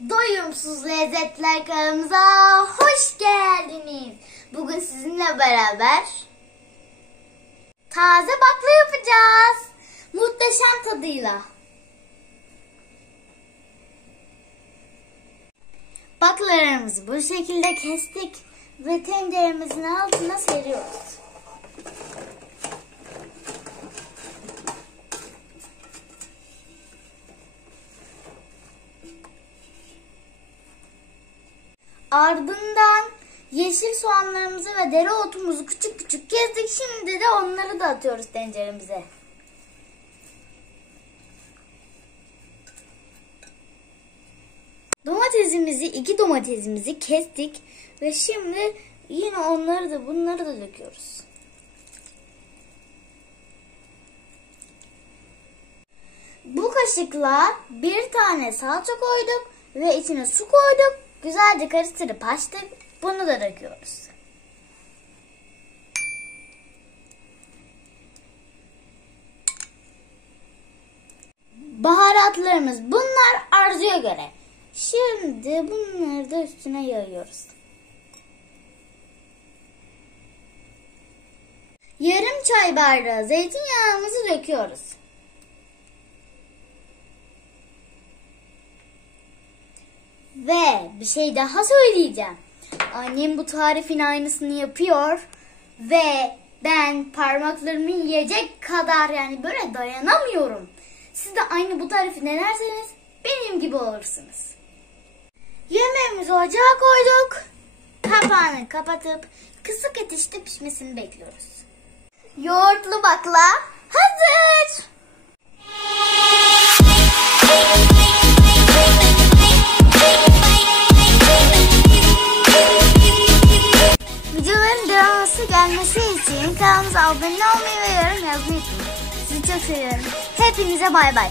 Doyumsuz lezzetler kanalımıza hoş geldiniz. Bugün sizinle beraber taze bakla yapacağız. Muhteşem tadıyla. Baklalarımızı bu şekilde kestik ve tenceremizin altına seriyoruz. Ardından yeşil soğanlarımızı ve dereotumuzu küçük küçük kestik. Şimdi de onları da atıyoruz tenceremize. İki domatesimizi kestik ve şimdi yine bunları da döküyoruz. Bu kaşıkla bir tane salça koyduk ve içine su koyduk. Güzelce karıştırıp açtık. Bunu da döküyoruz. Baharatlarımız bunlar, arzuya göre. Şimdi bunları da üstüne yayıyoruz. Yarım çay bardağı zeytinyağımızı döküyoruz. Ve bir şey daha söyleyeceğim. Annem bu tarifin aynısını yapıyor ve ben parmaklarımı yiyecek kadar böyle dayanamıyorum. Siz de aynı bu tarifi denerseniz benim gibi olursunuz. Yemeğimizi ocağa koyduk. Kapağını kapatıp kısık ateşte pişmesini bekliyoruz. Yoğurtlu bakla hazır. Videoların gelmesi için kanalımıza abone olmayı ve yorum yazmayı unutmayın. Sizi çok seviyorum. Hepinize bay bay.